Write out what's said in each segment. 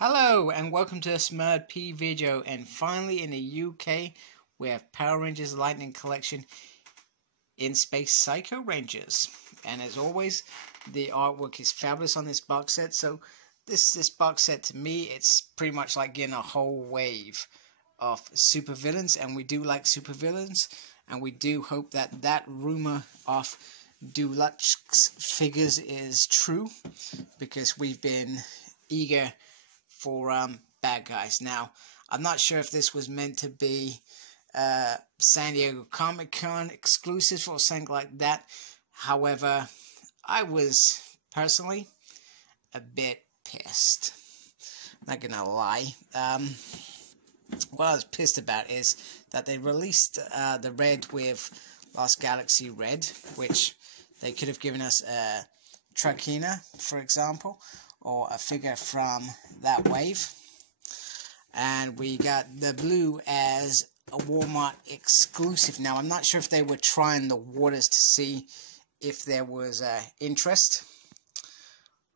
Hello and welcome to a Smurd P video, and finally in the UK we have Power Rangers Lightning Collection in Space Psycho Rangers, and as always the artwork is fabulous on this box set. So this box set, to me, it's pretty much like getting a whole wave of supervillains, and we do like supervillains, and we do hope that that rumor of Deluxe figures is true, because we've been eager for bad guys. Now, I'm not sure if this was meant to be San Diego Comic-Con exclusive or something like that. However, I was personally a bit pissed. Not gonna lie. What I was pissed about is that they released the red with Lost Galaxy Red, which they could have given us Trakina, for example, or a figure from that wave. And we got the blue as a Walmart exclusive. Now, I'm not sure if they were trying the waters to see if there was interest.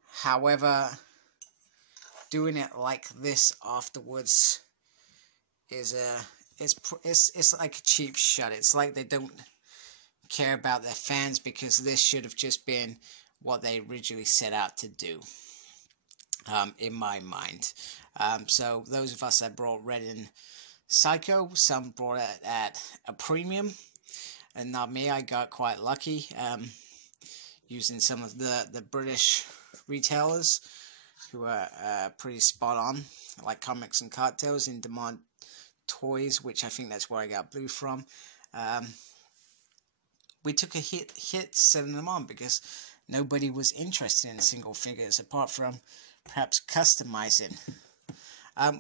However, doing it like this afterwards is it's like a cheap shot. It's like they don't care about their fans, because this should have just been what they originally set out to do. In my mind. So those of us that brought Red in Psycho, some brought it at a premium, and not me. I got quite lucky using some of the British retailers who are pretty spot on, like Comics and Cartels in Demand Toys, which I think that's where I got blue from. We took a hit selling them on, because nobody was interested in single figures apart from perhaps customizing.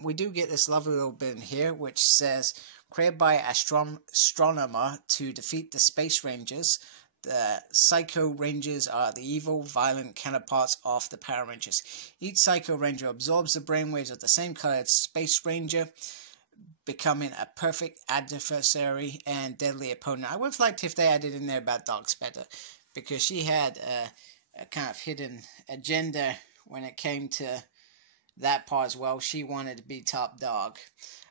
We do get this lovely little bit in here which says, created by astronomer to defeat the Space Rangers, the Psycho Rangers are the evil, violent counterparts of the Power Rangers. Each Psycho Ranger absorbs the brainwaves of the same color as Space Ranger, becoming a perfect adversary and deadly opponent. I would have liked if they added in there about Boxset, because she had a kind of hidden agenda when it came to that part as well. She wanted to be top dog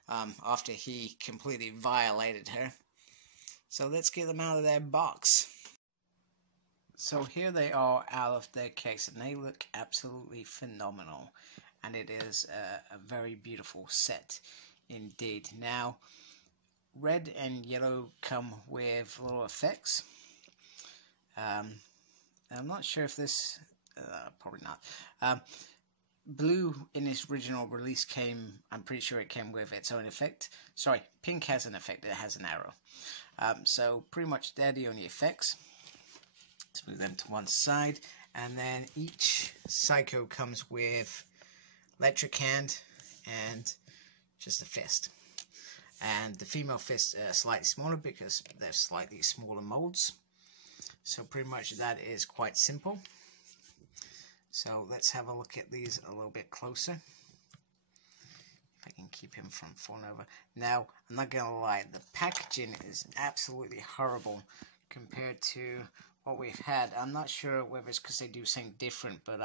after he completely violated her. So let's get them out of their box. So here they are out of their case, and they look absolutely phenomenal, and it is a very beautiful set indeed. Now, red and yellow come with little effects. I'm not sure if this probably not. Blue in its original release came, I'm pretty sure it came with its own effect. Sorry, pink has an effect, it has an arrow. So pretty much they're the only effects. Let's move them to one side. And then each Psycho comes with electric hand and just a fist. And the female fists are slightly smaller because they're slightly smaller molds. So pretty much that is quite simple. So let's have a look at these a little bit closer. If I can keep him from falling over. Now, I'm not going to lie, the packaging is absolutely horrible compared to what we've had. I'm not sure whether it's because they do something different, but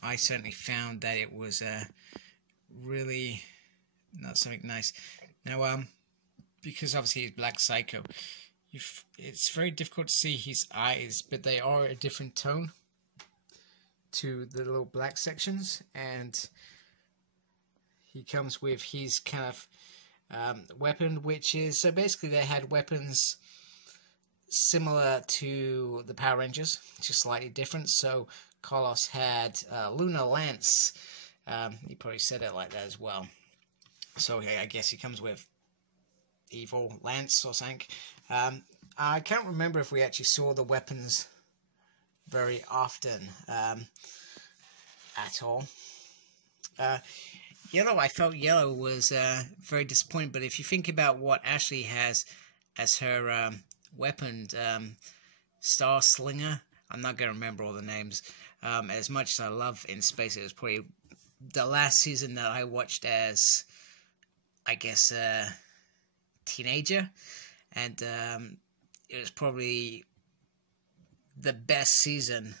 I certainly found that it was really not something nice. Now, because obviously he's Black Psycho, it's very difficult to see his eyes, but they are a different tone to the little black sections, and he comes with his kind of weapon, which is, so basically they had weapons similar to the Power Rangers, just slightly different. So Carlos had Lunar Lance. He probably said it like that as well. So yeah, I guess he comes with Evil Lance or something. I can't remember if we actually saw the weapons very often at all. Yellow, I felt Yellow was very disappointing, but if you think about what Ashley has as her weapon, Star Slinger, I'm not going to remember all the names. As much as I love In Space, it was probably the last season that I watched as, I guess, teenager, and it was probably the best season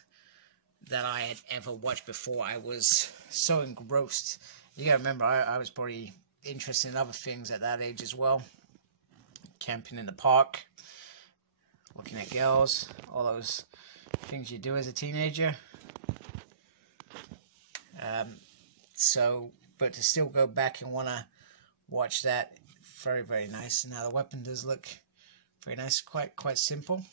that I had ever watched before. I was so engrossed. You gotta remember, I was probably interested in other things at that age as well. Camping in the park, looking at girls, all those things you do as a teenager. But to still go back and want to watch that, very, very nice. Now the weapon does look very nice, quite simple.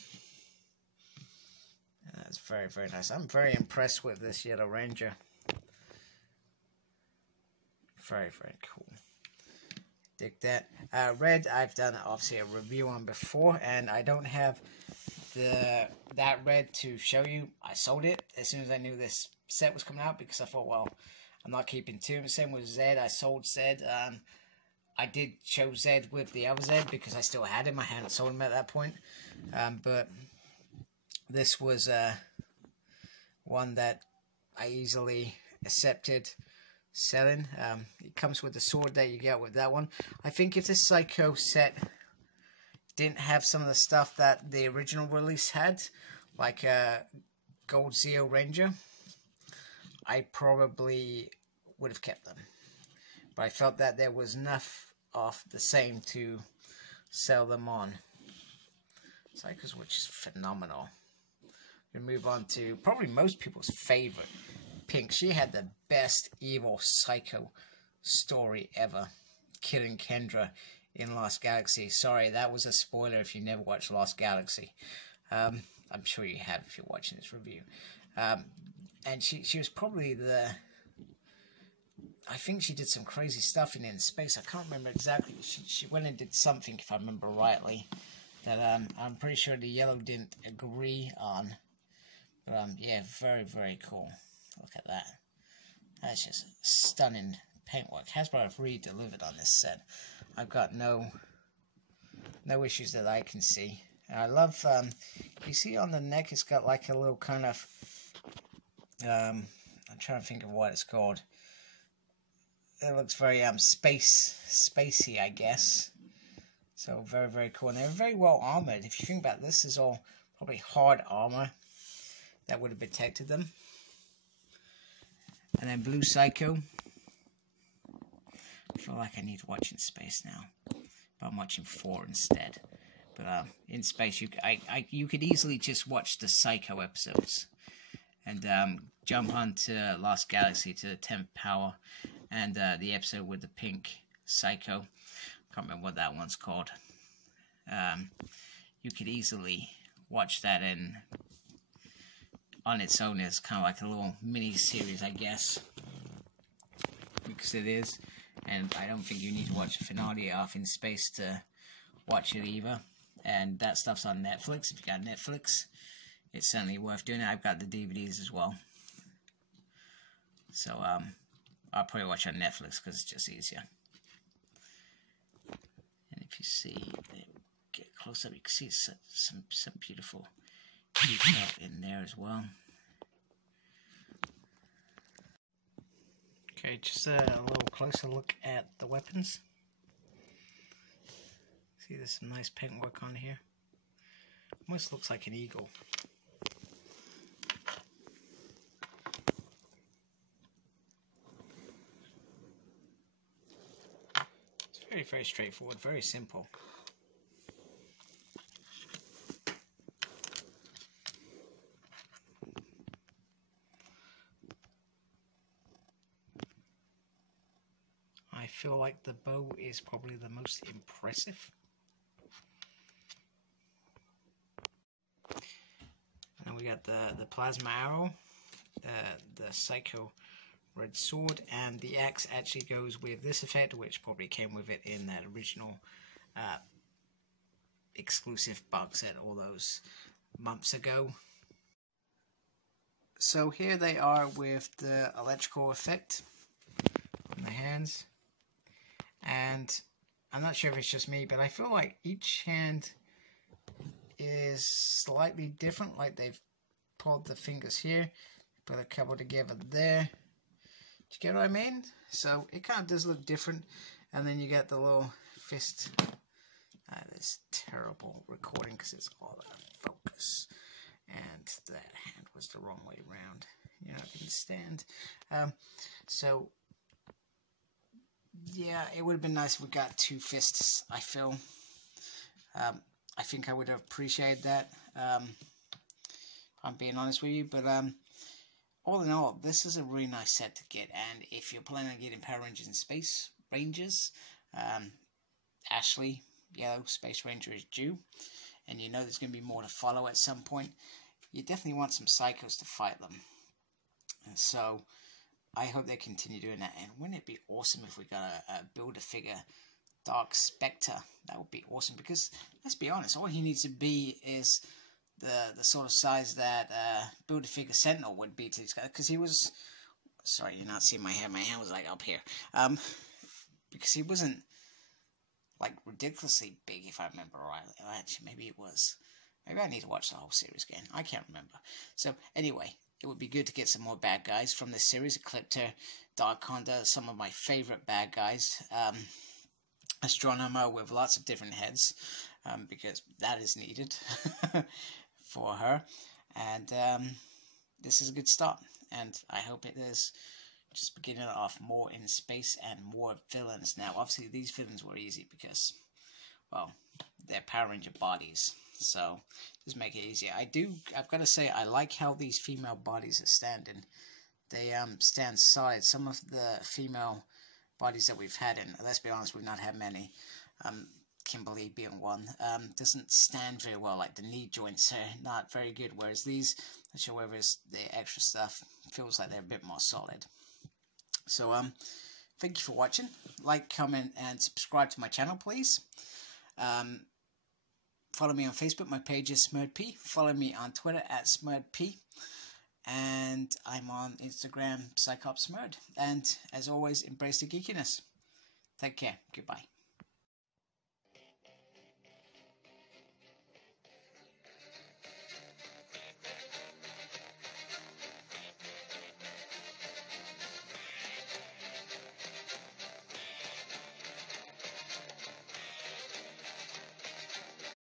That's very, very nice. I'm very impressed with this Yellow Ranger. Very, very cool. Dig that. Red, I've done obviously a review on before, and I don't have that red to show you. I sold it as soon as I knew this set was coming out, because I thought, well, I'm not keeping two. Same with Zed. I sold Zed. I did show Zed with the other Zed because I still had him. I hadn't sold him at that point. But this was one that I easily accepted selling. It comes with the sword that you get with that one. I think if this Psycho set didn't have some of the stuff that the original release had, like Gold Zeo Ranger, I probably would have kept them. But I felt that there was enough of the same to sell them on. Psychos, which is phenomenal. We move on to probably most people's favorite, Pink. She had the best evil Psycho story ever, killing Kendra in Lost Galaxy. Sorry, that was a spoiler if you never watched Lost Galaxy. I'm sure you have if you're watching this review. And she was probably I think she did some crazy stuff in space. I can't remember exactly. She went and did something, if I remember rightly, that I'm pretty sure the Yellow didn't agree on. But yeah, very, very cool. Look at that. That's just stunning paintwork. Hasbro have really delivered on this set. I've got no issues that I can see. And I love, you see on the neck, it's got like a little kind of, I'm trying to think of what it's called. It looks very spacey, I guess. So very, very cool. And they're very well armored. If you think about this, is all probably hard armor that would have protected them. And then Blue Psycho. I feel like I need to watch in space now, but I'm watching 4 instead. But in space, you could easily just watch the Psycho episodes and jump onto Lost Galaxy to the 10th Power and the episode with the Pink Psycho. Can't remember what that one's called. You could easily watch that on its own as kind of like a little mini series, I guess, because it is. And I don't think you need to watch the finale off in space to watch it either. And that stuff's on Netflix. If you got Netflix, it's certainly worth doing it. I've got the DVDs as well. So I'll probably watch on Netflix because it's just easier. And if you see, get close up, you can see some beautiful detail in there as well. Okay, just a little closer look at the weapons. See, there's some nice paintwork on here. Almost looks like an eagle. It's very, very straightforward, very simple. I feel like the bow is probably the most impressive. And we got the plasma arrow, the Psycho red sword, and the axe actually goes with this effect, which probably came with it in that original exclusive box set all those months ago. So here they are with the electrical effect on the hands. And I'm not sure if it's just me, but I feel like each hand is slightly different. Like they've pulled the fingers here, put a couple together there. Do you get what I mean? So it kind of does look different. And then you get the little fist. This terrible recording because it's all out of focus. And that hand was the wrong way around. you know, can stand. So yeah, it would have been nice if we got 2 fists, I feel. I think I would have appreciated that, I'm being honest with you, but all in all, this is a really nice set to get, and if you're planning on getting Power Rangers and Space Rangers, Ashley, Yellow, Space Ranger is due, and you know there's going to be more to follow at some point. You definitely want some Psychos to fight them, and so I hope they continue doing that. And wouldn't it be awesome if we got a Build-A-Figure Dark Spectre? That would be awesome, because let's be honest, all he needs to be is the sort of size that Build-A-Figure Sentinel would be to this guy, because he was, sorry, you're not seeing my hair was like up here, because he wasn't like ridiculously big, if I remember rightly. Actually, maybe it was. Maybe I need to watch the whole series again. I can't remember. So anyway, it would be good to get some more bad guys from this series. Ecliptor, Dark Conda, some of my favorite bad guys. Astronomer with lots of different heads, because that is needed for her. And this is a good start. And I hope it is just beginning off more in space and more villains. Now, obviously, these villains were easy because, well, they're Power Ranger bodies. So, just make it easier. I've got to say, I like how these female bodies are standing. They stand solid. Some of the female bodies that we've had, and let's be honest, we've not had many, Kimberly being one, doesn't stand very well. Like, the knee joints are not very good, whereas these, not sure whether it's the extra stuff, feels like they're a bit more solid. So, thank you for watching. Like, comment, and subscribe to my channel, please. Follow me on Facebook. My page is SmurredP. Follow me on Twitter at SmurredP. And I'm on Instagram, PsychopsSmurred. And, as always, embrace the geekiness. Take care. Goodbye.